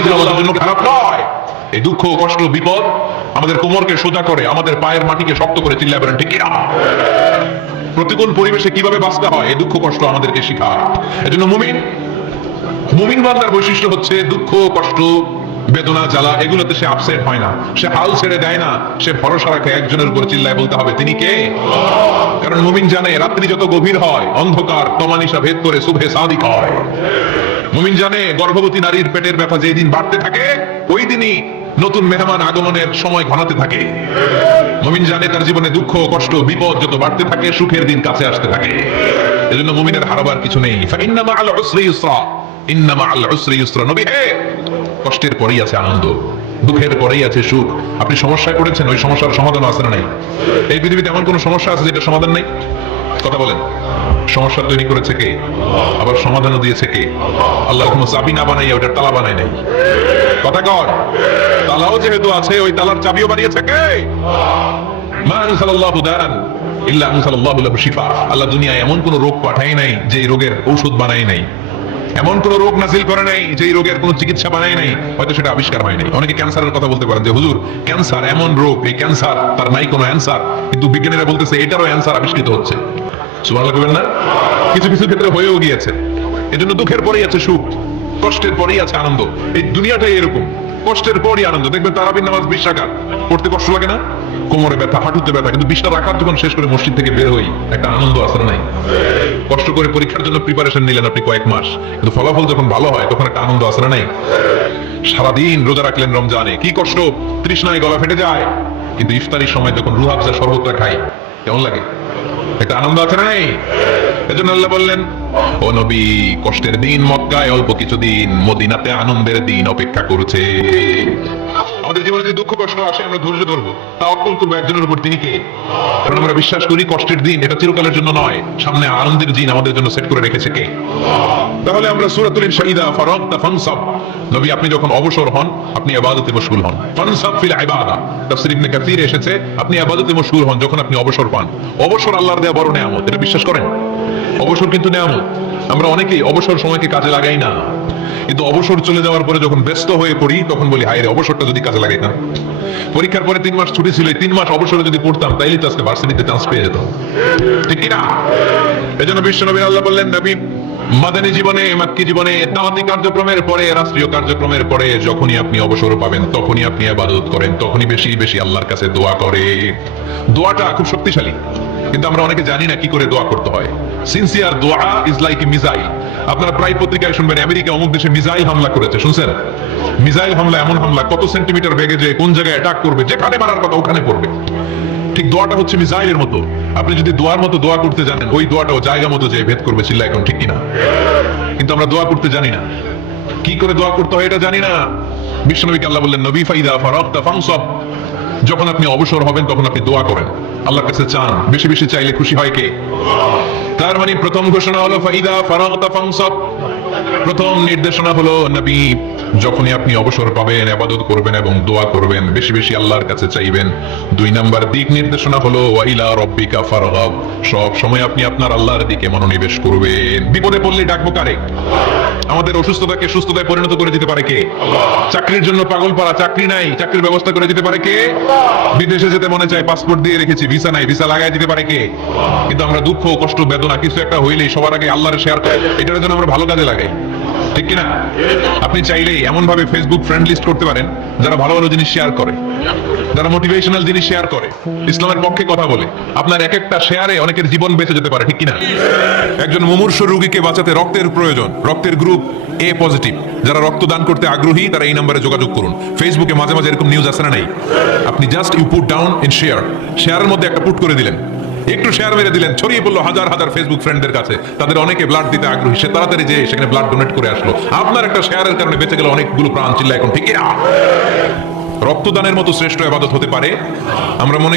এগুলো আমাদের জন্য খারাপ নয়। এই দুঃখ কষ্ট বিপদ আমাদের কোমরকে সোজা করে, আমাদের পায়ের মাটিকে শক্ত করে, চিল্লায় বলেন ঠিক কিনা? প্রতিকূল পরিবেশে কিভাবে বাঁচতে হয় এই দুঃখ কষ্ট আমাদেরকে শেখায়। এজন্য মুমিন বান্দার বৈশিষ্ট্য হচ্ছে দুঃখ কষ্ট বেদনা জ্বালা এগুলোতে সে আপসেট হয় না, সে হাল ছেড়ে দেয় না, সে ভরসা রাখে একজনের উপর, চিল্লায় বলতে হবে তিনি কে? কারণ মুমিন জানে রাত্রি যত গভীর হয় অন্ধকার তমানিসা ভেদ করে সুবহে সাদিক হয়। মুমিন জানে গর্ভবতী নারীর পেটের ব্যথা যেদিন বাড়তে থাকে ওই দিনই নতুন মেহমান আগমনের সময় ঘনাতে থাকে। মুমিন জানে তার জীবনে দুঃখ কষ্ট বিপদ যত বাড়তে থাকে সুখের দিন কাছে আসতে থাকে। এজন্য মুমিনের হারাবার কিছু নেই। ফাইন্না মাআল উসরি ইউসরা, ইন্না মাআল উসরি ইউসরা। নবী হে, কষ্টের পরেই আছে আনন্দ, দুঃখের পরেই আছে সুখ। আপনি সমস্যায় পড়েছেন, ওই সমস্যার সমাধান আছে না নাই? এই পৃথিবীতে এমন কোন সমস্যা আছে যেটা সমাধান নেই? কথা বলেন। সমস্যা তৈরি করেছে কে? আবার সমাধানও দিয়েছে কে? আল্লাহ কোনো চাবি না বানাইয়া ওটার তালা বানায় নাই। কথা কর। তালাও যেহেতু আছে ওই তালার চাবিও বানিয়েছে কে? মা আনসালাল্লাহু দারান ইল্লা আনসালাল্লাহু লাহু শিফা। আল্লাহ দুনিয়ায় এমন কোন রোগ পাঠায় নাই যে এই রোগের ঔষধ বানায় নাই, এমন কোন রোগ নাজিল করে নাই যে এই রোগের কোন চিকিৎসা বানায় নাই, হয়তো সেটা আবিষ্কার হয় নাই। অনেকে ক্যান্সারের কথা বলতে পারেন যে হুজুর ক্যান্সার এমন রোগ, এই ক্যান্সার তার নাই কোনো অ্যান্সার, কিন্তু বিজ্ঞানীরা বলতেছে এটারও অ্যান্সার আবিষ্কৃত হচ্ছে। সুবহানাল্লাহ বলবেন না? কিছু কিছু ক্ষেত্রে হয়েও গিয়েছে। এজন্য দুঃখের পরেই আছে সুখ, কষ্টের পরেই আছে আনন্দ। এই দুনিয়াটাই এরকম, কষ্টের পরই আনন্দ। দেখবেন তারাবির নামাজ 20 রাকাত পড়তে কষ্ট লাগে না? কোমরে ব্যথা, হাঁটুতে ব্যথা, কিন্তু 20টা রাকাত যখন শেষ করে মসজিদ থেকে বের হই একটা আনন্দ আছে না নাই? কষ্ট করে পরীক্ষার জন্য প্রিপারেশন নিলেন আপনি কয়েক মাস, কিন্তু ফলাফল যখন ভালো হয় তখন একটা আনন্দ আছে না নাই? সারাদিন রোজা রাখলেন রমজানে, কি কষ্ট, তৃষ্ণায় গলা ফেটে যায়, কিন্তু ইফতারির সময় যখন রুহ আফজা শরবতটা খাই কেমন লাগে? একটা আনন্দ আছে না নাই? এজন্য আল্লাহ বললেন ও নবী, কষ্টের দিন মক্কায় অল্প কিছুদিন, মদিনাতে আনন্দের দিন অপেক্ষা করছে। আমাদের জীবনে যে দুঃখ কষ্ট আসে আমরা ধৈর্য ধরবো, তা অর্পণ করবো একজনের উপর, তিনি কে? কারণ আমরা বিশ্বাস করি কষ্টের দিন এটা চিরকালের জন্য নয়, সামনে আনন্দের দিন আমাদের জন্য সেট করে রেখেছে কে? তাহলে আমরা সূরাতুল শাহিদা ফারাগতা ফানসাব, নবী আপনি যখন অবসর হন আপনি ইবাদতে মশগুল হন। ফানসাব ফিল ইবাদা, তাফসীর ইবনে কাসির এসেছে আপনি ইবাদতে মশগুল হন যখন আপনি অবসর পান। অবসর আল্লাহর দেয়া বড় নেয়ামত, এটা বিশ্বাস করেন? অবসর কিন্তু নেয়ামত। আমরা অনেকেই অবসর সময়কে কাজে লাগাই না, কিন্তু অবসর চলে যাওয়ার পরে যখন ব্যস্ত হয়ে পড়ি তখন বলি হায় রে, অবসরটা যদি কাজে লাগাই না। পরীক্ষার পরে 3 মাস ছুটি ছিল, 3 মাস অবসরে যদি পড়তাম তাইলে তো আজকে ভার্সিটিতে চান্স পেয়ে যেতাম, ঠিক কি না? এজন্য বিশ্বনবী আল্লাহ বললেন নবী মাদানী জীবনে, মাক্কি জীবনে, দাওয়াতি কার্যক্রমের পরে, রাষ্ট্রীয় কার্যক্রমের পরে যখনই আপনি অবসর পাবেন তখনই আপনি ইবাদত করেন, তখনই বেশি বেশি আল্লাহর কাছে দোয়া করে। দোয়াটা খুব শক্তিশালী, কিন্তু আমরা অনেকে জানি না কি করে দোয়া করতে হয়। সিনসিয়ার দোয়া ইজ লাইক এ মিসাইল। আপনারা প্রায় পত্রিকায় শুনবেন আমেরিকা অমুক দেশে মিসাইল হামলা করেছে, শুনছেন? মিসাইল হামলা এমন হামলা কত সেন্টিমিটার বেগে যে কোন জায়গায় অ্যাটাক করবে, যেখানে মারার কথা ওখানে পড়বে। ঠিক দোয়াটা হচ্ছে মিসাইলের মতো। আপনি যদি দোয়ার মতো দোয়া করতে জানেন ওই দোয়াটাও জায়গা মতো যে ভেদ করবে, চিল্লা এখন ঠিক কিনা? কিন্তু আমরা দোয়া করতে জানি না, কি করে দোয়া করতে হয় এটা জানি না। বিশ্বনবীকে আল্লাহ বললেন নবী ফাইদা ফারাগতা ফানসাব, যখন আপনি অবসর হবেন তখন আপনি দোয়া করেন, আল্লাহর কাছে চান। বেশি বেশি চাইলে খুশি হয় কে? তার মানে প্রথম ঘোষণা হলো ফাইদা ফারাগতা ফানসাব, প্রথম নির্দেশনা হলো নবী যখনই আপনি অবসর পাবেন ইবাদত করবেন এবং দোয়া করবেন, বেশি বেশি আল্লাহর কাছে চাইবেন। 2 নাম্বার দিক নির্দেশনা হলো ওয়াইলা রব্বিকা ফারগাব, সব সময় আপনি আপনার আল্লাহর দিকে মনোনিবেশ করবেন। বিপদে পড়লে ডাকবো কারে? আমাদের অসুস্থতাকে সুস্থতায় পরিণত করে দিতে পারে কে? চাকরির জন্য পাগল পারা, চাকরি নাই, চাকরির ব্যবস্থা করে দিতে পারে কে? বিদেশে যেতে মনে চায়, পাসপোর্ট দিয়ে রেখেছি, ভিসা নাই, ভিসা লাগাই দিতে পারে কে? কিন্তু আমরা দুঃখ কষ্ট বেদনা কিছু একটা হইলেই সবার আগে আল্লাহর শেয়ার করি, এটার জন্য আমরা ভালো কাজে লাগাই, ঠিক কিনা? আপনি চাইলেই এমন ভাবে ফেসবুক ফ্রেন্ড লিস্ট করতে পারেন যারা ভালো ভালো জিনিস শেয়ার করে, যারা মোটিভেশনাল জিনিস শেয়ার করে, ইসলামের পক্ষে কথা বলে। আপনার এক একটা শেয়ারে অনেকের জীবন বেঁচে যেতে পারে, ঠিক কিনা? একজন মুমূর্ষ রোগীকে বাঁচাতে রক্তের প্রয়োজন, রক্তের গ্রুপ এ পজিটিভ, যারা রক্তদান করতে আগ্রহী তারা এই নম্বরে যোগাযোগ করুন। ফেসবুকে মাঝে মাঝে এরকম নিউজ আসে না নাই? আপনি just you put down in share, শেয়ারের মধ্যে একটা পুট করে দিলেন, একটু শেয়ার মেরে দিলেন, ছড়িয়ে পড়লো হাজার হাজার ফেসবুক ফ্রেন্ডদের কাছে, তাদের অনেকে ব্লাড দিতে আগ্রহী, সে তাড়াতাড়ি যে সেখানে ব্লাড ডোনেট করে আসলো। আপনার একটা শেয়ারের কারণে বেঁচে গেল অনেকগুলো প্রাণ, চিল্লা এখন ঠিক কিনা? রক্তদানের মতো শ্রেষ্ঠ ইবাদত হতে পারে? আমরা মনে